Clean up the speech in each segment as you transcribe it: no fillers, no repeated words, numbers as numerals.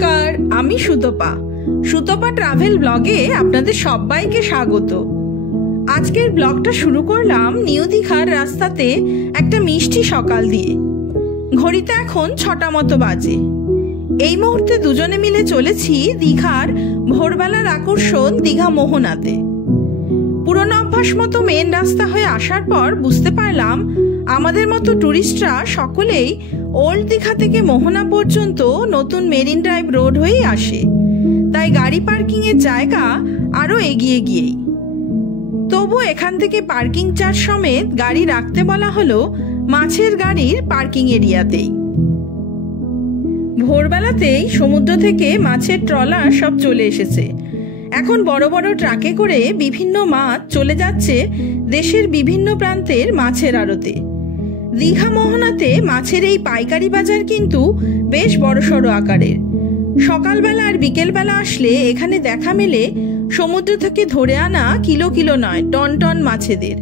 নমস্কার, আমি সুতপা। সুতপা ট্রাভেল ব্লগে আপনাদের সবাইকে স্বাগত। আজকের ব্লগটা শুরু করলাম নিউ দীঘার রাস্তাতে একটা মিষ্টি সকাল দিয়ে। ঘড়িতে এখন 6টা মতো বাজে। এই মুহূর্তে দুজনে মিলে চলেছি দীঘার ভোরবেলার আকর্ষণ দীঘা মোহনাতে। পুরনো অভ্যাস মতো মেন রাস্তা হয়ে আসার পর বুঝতে পারলাম আমাদের মতো টুরিস্টরা সকলেই ওল্ড দীঘা থেকে মোহনা পর্যন্ত নতুন মেরিন ড্রাইভ রোড হয়েই আসে, তাই গাড়ি পার্কিং এর জায়গা আরো এগিয়ে গিয়েই। তবু এখান থেকে পার্কিং চার্জ সমেত গাড়ি রাখতে বলা হলো মাছের গাড়ির পার্কিং এরিয়াতেই। ভোরবেলাতেই সমুদ্র থেকে মাছের ট্রলার সব চলে এসেছে। এখন বড় বড় ট্রাকে করে বিভিন্ন মাছ চলে যাচ্ছে দেশের বিভিন্ন প্রান্তের মাছের আড়তে। দীঘা মোহনাতে মাছের এই পাইকারি বাজার কিন্তু বেশ বড়সড় আকারের। সকালবেলা আর বিকেলবেলা আসলে এখানে দেখা মেলে সমুদ্র থেকে ধরে আনা কিলো কিলো নয়, টন টন মাছেদের।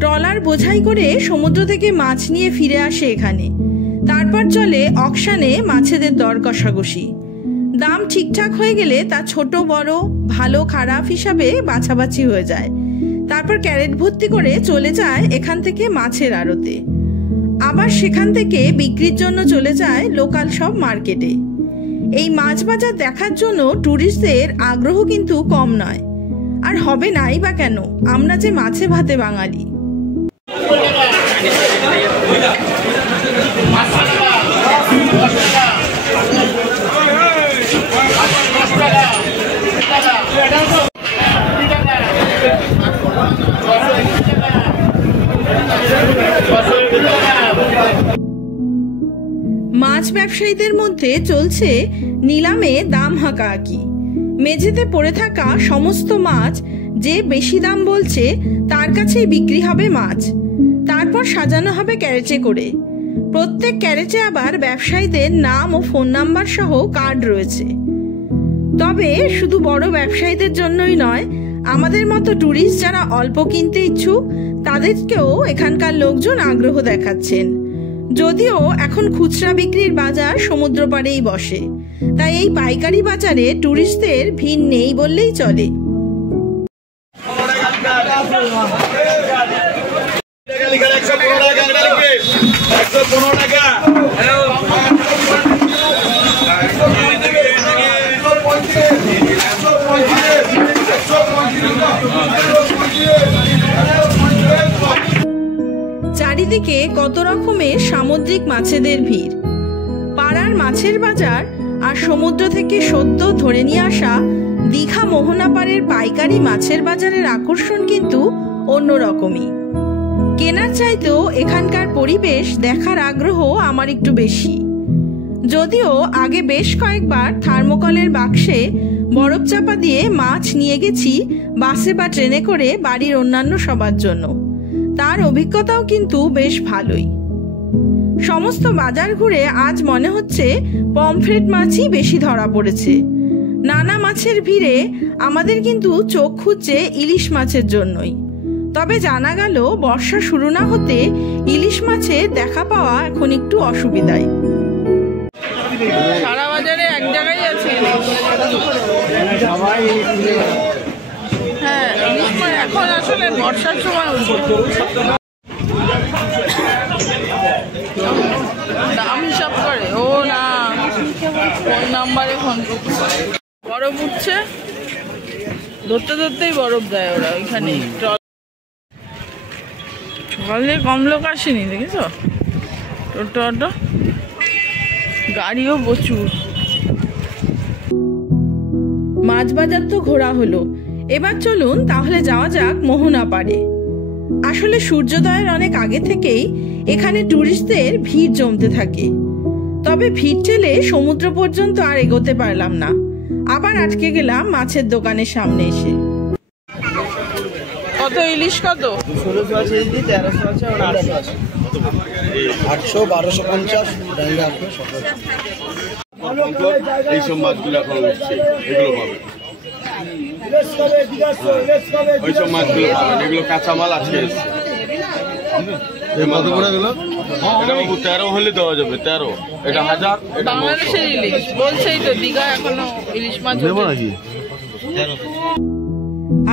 ট্রলার বোঝাই করে সমুদ্র থেকে মাছ নিয়ে ফিরে আসে এখানে। তারপর চলে অকশানে মাছেদের দর কষাকষি। দাম ঠিকঠাক হয়ে গেলে তা ছোট বড় ভালো খারাপ হিসাবে বাছাবাছি হয়ে যায়। তারপর ক্যারেট ভর্তি করে চলে যায় এখান থেকে মাছের আড়তে। আবার সেখান থেকে বিক্রির জন্য চলে যায় লোকাল সব মার্কেটে। এই মাছ বাজার দেখার জন্য ট্যুরিস্টদের আগ্রহ কিন্তু কম নয়। আর হবে নাই বা কেন, আমরা যে মাছে ভাতে বাঙালি। মাছ ব্যবসায়ীদের মধ্যে চলছে নিলামে দাম হাঁকাহাঁকি। মেঝেতে পড়ে থাকা সমস্ত মাছ যে বেশি দাম বলছে তার কাছেই বিক্রি হবে মাছ। তারপর সাজানো হবে ক্যারেটে করে। প্রত্যেক ক্যারেটে আবার ব্যবসায়ীদের নাম ও ফোন নাম্বার সহ কার্ড রয়েছে। তবে শুধু বড় ব্যবসায়ীদের জন্যই নয়, আমাদের মতো ট্যুরিস্ট যারা অল্প কিনতে ইচ্ছুক তাদেরকেও এখানকার লোকজন আগ্রহ দেখাচ্ছেন। যদিও এখন খুচরা বিক্রির বাজার সমুদ্র পাড়েই বসে, তাই এই পাইকারি বাজারে ট্যুরিস্টদের ভিড় নেই বললেই চলে। চারিদিকে কত রকমের সামুদ্রিক মাছেদের ভিড়। পাড়ার মাছের বাজার আর সমুদ্র থেকে সদ্য ধরে নিয়ে আসা দীঘা মোহনা পাড়ের পাইকারি মাছের বাজারের আকর্ষণ কিন্তু অন্যরকমই। কেনার চাইতেও এখানকার পরিবেশ দেখার আগ্রহ আমার একটু বেশি। যদিও আগে বেশ কয়েকবার থার্মোকলের বাক্সে বরফ চাপা দিয়ে মাছ নিয়ে গেছি বাসে বা ট্রেনে করে বাড়ির অন্যান্য সবার জন্য, তার অভিজ্ঞতাও কিন্তু বেশ ভালোই। সমস্ত বাজার ঘুরে আজ মনে হচ্ছে পমফ্রেট মাছই বেশি ধরা পড়েছে। নানা মাছের ভিড়ে আমাদের কিন্তু চোখ খুঁজছে ইলিশ মাছের জন্যই। তবে জানা গেল বর্ষা শুরু না হতে ইলিশ মাছের দেখা পাওয়া এখন একটু অসুবিধায়। সারা বাজারে এক জায়গায় আছে হ্যাঁ, এখন আসলে বর্ষার সময় দাম হিসাব করে। ও না, ফোন নাম্বারে ফোন করছে। বরফ উঠছে, ধরতে ধরতেই বরফ দেয় ওরা ওইখানে। সকালে কম লোক আসেনি, দেখেছ? টোটো অটো গাড়িও প্রচুর। মাছ বাজার তো ঘোরা হলো, এবার চলুন তাহলে যাওয়া যাক মোহনা পাড়ে। আসলে সূর্যোদয়ের অনেক আগে থেকেই এখানে ট্যুরিস্টদের ভিড় জমতে থাকে। তবে ভিড় ঠেলে সমুদ্র পর্যন্ত আর এগোতে পারলাম না, আবার আটকে গেলাম মাছের দোকানের সামনে এসে। কত ইলিশ? কত? 1600 আছে, 1300 আছে, 800 আছে। 800, 1250, এইসব মাছগুলো এখন উঠছে, এগুলো পাবে। ওইসব মাছগুলো পাবেন, এগুলো কাঁচামাল আজকে এসছে। এই কত করে গেল? এটা বাবু 13 হলে দেওয়া যাবে, 13। এটা 1000। বাংলাদেশের ইলিশ বলছেই তো, দীঘা এখনো ইলিশ মাছ দেবো নাকি?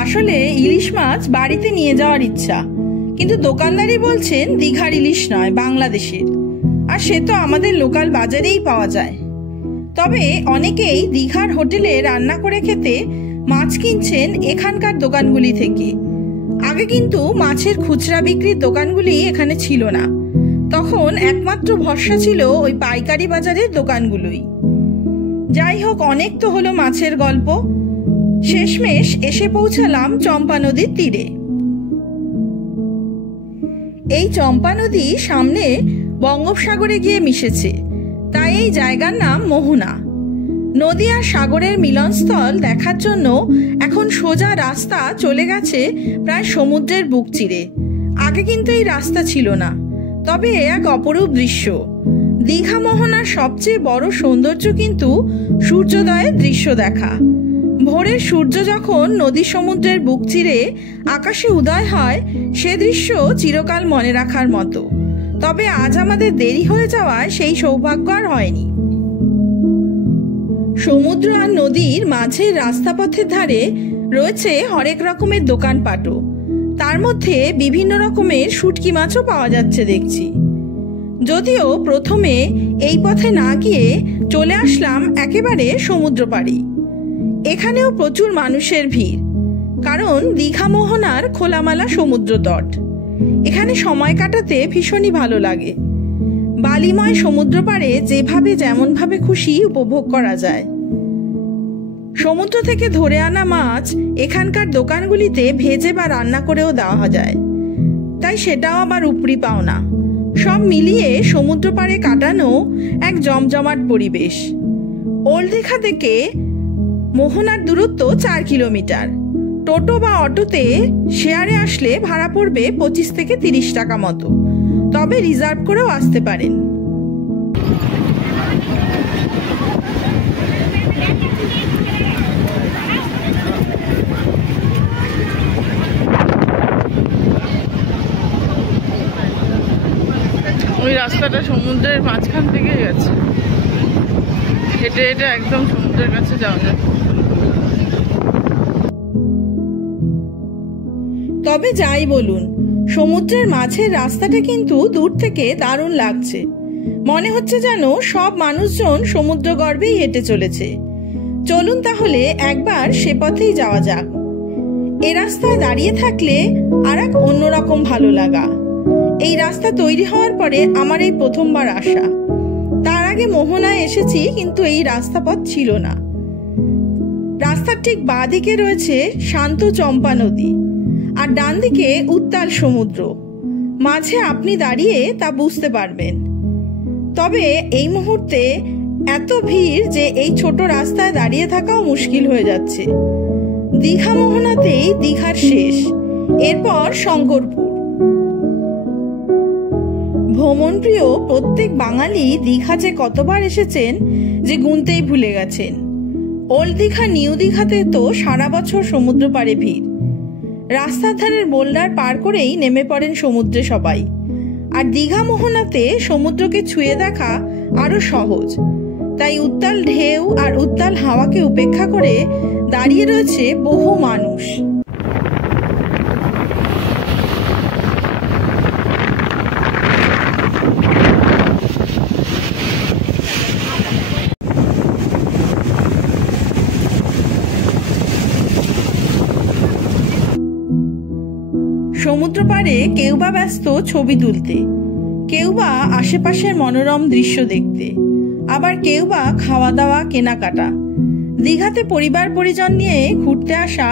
আসলে ইলিশ মাছ বাড়িতে নিয়ে যাওয়ার ইচ্ছা, কিন্তু দোকানদারই বলছেন দীঘার ইলিশ নয়, বাংলাদেশের। আর সে তো আমাদের লোকাল বাজারেই পাওয়া যায়। তবে অনেকেই দীঘার হোটেলে রান্না করে খেতে মাছ কিনছেন এখানকার দোকানগুলি থেকে। আগে কিন্তু মাছের খুচরা বিক্রির দোকানগুলি এখানে ছিল না, তখন একমাত্র ভরসা ছিল ওই পাইকারি বাজারের দোকানগুলোই। যাই হোক, অনেক তো হলো মাছের গল্প। শেষমেশ এসে পৌঁছালাম চম্পা নদীর তীরে। এই চম্পা নদী সামনে বঙ্গোপসাগরে গিয়ে মিশেছে, তাই এই জায়গার নাম মোহনা। নদী আর সাগরের মিলনস্থল দেখার জন্য এখন সোজা রাস্তা চলে গেছে প্রায় সমুদ্রের বুক চিরে। আগে কিন্তু এই রাস্তা ছিল না। তবে এক অপরূপ দৃশ্য। দীঘা মোহনার সবচেয়ে বড় সৌন্দর্য কিন্তু সূর্যোদয়ের দৃশ্য দেখা। ভোরের সূর্য যখন নদী সমুদ্রের বুক চিরে আকাশে উদয় হয়, সে দৃশ্য চিরকাল মনে রাখার মতো। তবে আজ আমাদের দেরি হয়ে যাওয়ায় সেই সৌভাগ্য আর হয়নি। সমুদ্র আর নদীর মাঝের রাস্তাপথের ধারে রয়েছে হরেক রকমের দোকানপাটও। তার মধ্যে বিভিন্ন রকমের শুটকি মাছও পাওয়া যাচ্ছে দেখছি। যদিও প্রথমে এই পথে না গিয়ে চলে আসলাম একেবারে সমুদ্র পাড়ে। এখানেও প্রচুর মানুষের ভিড়, কারণ দীঘা মোহনার খোলামেলা সমুদ্র তট। এখানে সময় কাটাতে ভীষণই ভালো লাগে। বালিময় সমুদ্র পাড়ে যেভাবে যেমনভাবে খুশি উপভোগ করা যায়। সমুদ্র থেকে ধরে আনা মাছ এখানকার দোকানগুলিতে ভেজে বা রান্না করেও দেওয়া যায়, তাই সেটাও আবার উপরি পাওনা। সব মিলিয়ে সমুদ্র পাড়ে কাটানো এক জমজমাট পরিবেশ। ওল্ড দীঘা থেকে মোহনার দূরত্ব 4 কিলোমিটার। টোটো বা অটোতে শেয়ারে আসলে ভাড়া পড়বে 25 থেকে 30 টাকা মতো, তবে রিজার্ভ করেও আসতে পারেন। ওই রাস্তাটা সমুদ্রের মাঝখান থেকে গেছে, হেঁটে হেঁটে একদম সমুদ্রের কাছে যাওয়া যায়। তবে যাই বলুন, সমুদ্রের মাঝের রাস্তাটা কিন্তু দূর থেকে দারুণ লাগছে। মনে হচ্ছে যেন সব মানুষজন সমুদ্র গর্ভেই হেঁটে চলেছে। চলুন তাহলে একবার সে পথেই যাওয়া যাক। এ রাস্তায় দাঁড়িয়ে থাকলে আর এক অন্যরকম ভালো লাগা। এই রাস্তা তৈরি হওয়ার পরে আমার এই প্রথমবার আসা। তার আগে মোহনায় এসেছি, কিন্তু এই রাস্তা পথ ছিল না। রাস্তার ঠিক বাঁ দিকে রয়েছে শান্ত চম্পা নদী, আর ডান দিকে উত্তাল সমুদ্র। মাঝে আপনি দাঁড়িয়ে তা বুঝতে পারবেন। তবে এই মুহূর্তে এত ভিড় যে এই ছোট রাস্তায় দাঁড়িয়ে থাকাও মুশকিল হয়ে যাচ্ছে। দীঘা মোহনাতেই দীঘার শেষ, এরপর শঙ্করপুর। ভ্রমণপ্রিয় প্রত্যেক বাঙালি দীঘা যে কতবার এসেছেন যে গুনতেই ভুলে গেছেন। ওল্ড দীঘা নিউ দীঘাতে তো সারা বছর সমুদ্র পাড়ে ভিড়। রাস্তার ধারের বোল্ডার পার করেই নেমে পড়েন সমুদ্রে সবাই। আর দীঘা মোহনাতে সমুদ্রকে ছুঁয়ে দেখা আরো সহজ, তাই উত্তাল ঢেউ আর উত্তাল হাওয়াকে উপেক্ষা করে দাঁড়িয়ে রয়েছে বহু মানুষ। সমুদ্র পাড়ে কেউ বা ব্যস্ত ছবি তুলতে, কেউ বা আশেপাশের মনোরম দৃশ্য দেখতে, আবার কেউ বা খাওয়া দাওয়া কেনাকাটা। দীঘাতে পরিবার পরিজন নিয়ে ঘুরতে আসা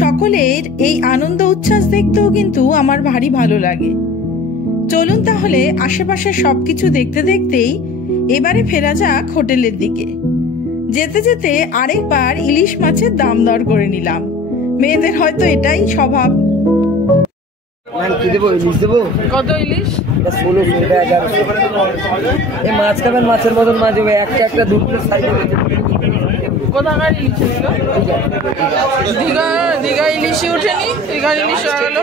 সকলের এই আনন্দ উচ্ছ্বাস দেখতেও কিন্তু আমার ভারী ভালো লাগে। চলুন তাহলে আশেপাশের সবকিছু দেখতে দেখতেই এবারে ফেরা যাক হোটেলের দিকে। যেতে যেতে আরেকবার ইলিশ মাছের দাম দর করে নিলাম। মেয়েদের হয়তো এটাই স্বভাব। কত ইলিশ? 1600 মাছ খাবেন, মাছের মতন মাছ হবে, একটা একটা দুটো সাইজ। কোথাকার ইলিশ? দীঘা ইলিশই ওঠেনি, দীঘার ইলিশ হয়ে গেল।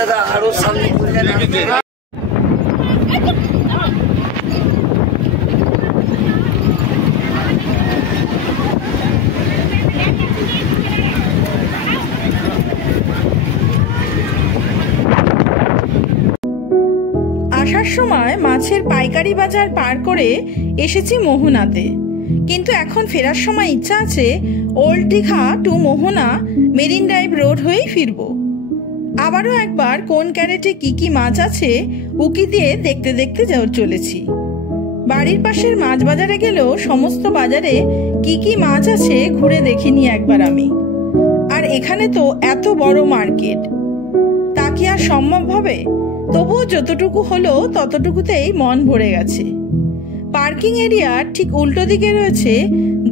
দাদা আরো সামনে সময় মাছের পাইকারি বাজার পার করে এসেছি মোহনাতে, কিন্তু এখন ফেরার সময় ইচ্ছা আছে ওল্ড দীঘা টু মোহনা মেরিন ড্রাইভ রোড হয়েই ফিরবো। আবারও একবার কোন ক্যারেটে কি কি মাছ আছে উকি দিয়ে দেখতে দেখতে চলেছি। বাড়ির পাশের মাছ বাজারে গেলেও সমস্ত বাজারে কি কি মাছ আছে ঘুরে দেখিনি একবার আমি। আর এখানে তো এত বড় মার্কেট, তা কি আর সম্ভব হবে? তবুও যতটুকু হলো ততটুকুতেই মন ভরে গেছে। পার্কিং এরিয়ার ঠিক উল্টো দিকে রয়েছে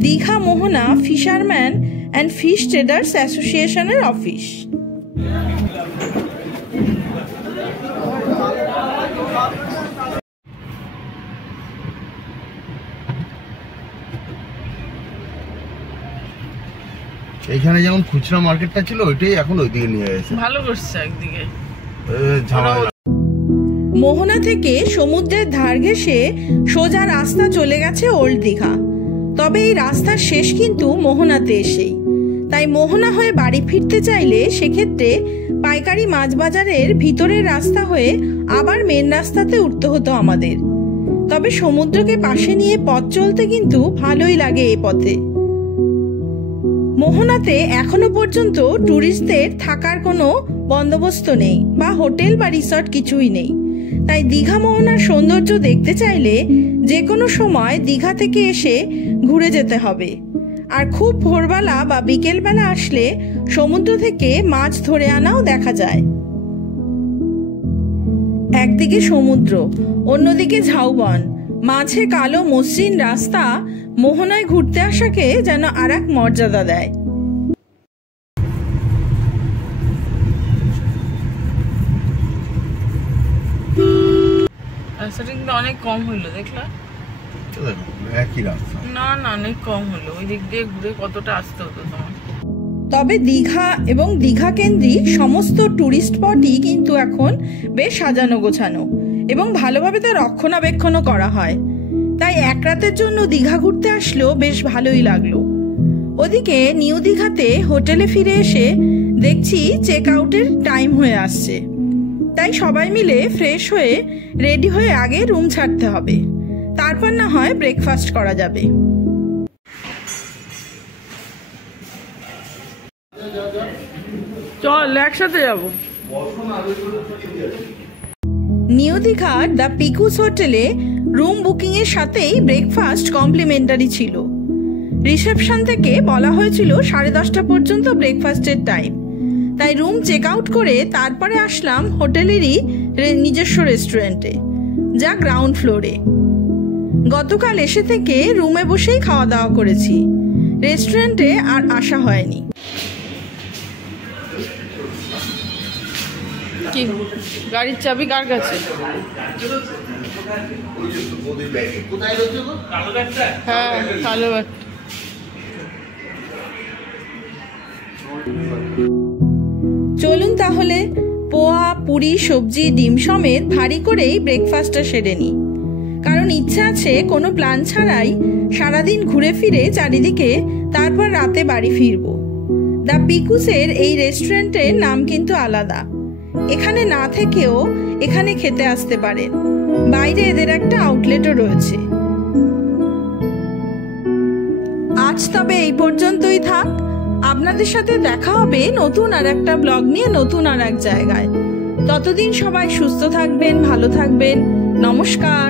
দীঘা মোহনা ফিশারম্যান অ্যান্ড ফিশ ট্রেডার্স অ্যাসোসিয়েশনের অফিস। এখানে যেমন খুচরা মার্কেটটা ছিল ওইটাই এখন ওইদিকে নিয়ে গেছে, ভালো করছে একদিকে। মোহনা থেকে সমুদ্রের ধার ঘেঁষে সোজা রাস্তা চলে গেছে ওল্ড দীঘা, তবে এই রাস্তার শেষ কিন্তু মোহনাতে এসেই। তাই মোহনা হয়ে বাড়ি ফিরতে চাইলে সেক্ষেত্রে পাইকারি মাছ বাজারের ভিতরের রাস্তা হয়ে আবার মেন রাস্তাতে উঠতে হতো আমাদের। তবে সমুদ্রকে পাশে নিয়ে পথ চলতে কিন্তু ভালোই লাগে এই পথে। মোহনাতে এখনো পর্যন্ত ট্যুরিস্টদের থাকার কোনো বন্দোবস্ত নেই, বা হোটেল বা রিসর্ট কিছুই নেই। তাই দীঘা মোহনার সৌন্দর্য দেখতে চাইলে যে কোনো সময় দীঘা থেকে এসে ঘুরে যেতে হবে। আর খুব ভোরবেলা বা বিকেলবেলা আসলে সমুদ্র থেকে মাছ ধরে আনাও দেখা যায়। একদিকে সমুদ্র, অন্যদিকে ঝাউবন, মাঝে কালো মসৃণ রাস্তা মোহনায় ঘুরতে আসাকে যেন আর এক মর্যাদা দেয়। অনেক কম হইলো, দেখলা? একই রাস্তা, না না অনেক কম হলো, ওই দিক দিয়ে ঘুরে কতটা আসতে হতো তোমার। তবে দীঘা এবং দীঘা কেন্দ্রিক সমস্ত টুরিস্ট স্পটই কিন্তু এখন বেশ সাজানো গোছানো এবং ভালোভাবে তার রক্ষণাবেক্ষণও করা হয়। তাই এক রাতের জন্য দীঘা ঘুরতে আসলেও বেশ ভালোই লাগলো। ওদিকে নিউ দীঘাতে হোটেলে ফিরে এসে দেখছি চেক আউটের টাইম হয়ে আসছে, তাই সবাই মিলে ফ্রেশ হয়ে রেডি হয়ে আগে রুম ছাড়তে হবে, তারপর না হয় ব্রেকফাস্ট করা যাবে। চল একসাথে যাবো। নিউ দীঘার দ্য পিকুস হোটেলে রুম বুকিং এর সাথেই ব্রেকফাস্ট কমপ্লিমেন্টারি ছিল। রিসেপশন থেকে বলা হয়েছিল 10:30 পর্যন্ত ব্রেকফাস্টের টাইম, তাই রুম চেক আউট করে তারপরে আসলাম হোটেলেরই নিজস্ব রেস্টুরেন্টে, যা গ্রাউন্ড ফ্লোরে। গতকাল এসে থেকে রুমে বসেই খাওয়া দাওয়া করেছি, রেস্টুরেন্টে আর আসা হয়নি। কি গাড়ির চাবি কার কাছে? হ্যাঁ কালো ব্যাগ। চলুন তাহলে পোহা, পুরি, সবজি, ডিম সমেত ভারী করেই ব্রেকফাস্টটা সেরে নিই, কারণ ইচ্ছা আছে কোনো প্ল্যান ছাড়াই সারাদিন ঘুরে ফিরে চারিদিকে তারপর রাতে বাড়ি ফিরবো। দ্য পিকুসের এই রেস্টুরেন্টের নাম কিন্তু আলাদা, এখানে না থেকেও এখানে খেতে আসতে পারেন। বাইরে এদের একটা আউটলেটও রয়েছে। আজ তবে এই পর্যন্তই থাক, আপনাদের সাথে দেখা হবে নতুন আর একটা ব্লগ নিয়ে নতুন আর এক জায়গায়। ততদিন সবাই সুস্থ থাকবেন, ভালো থাকবেন। নমস্কার।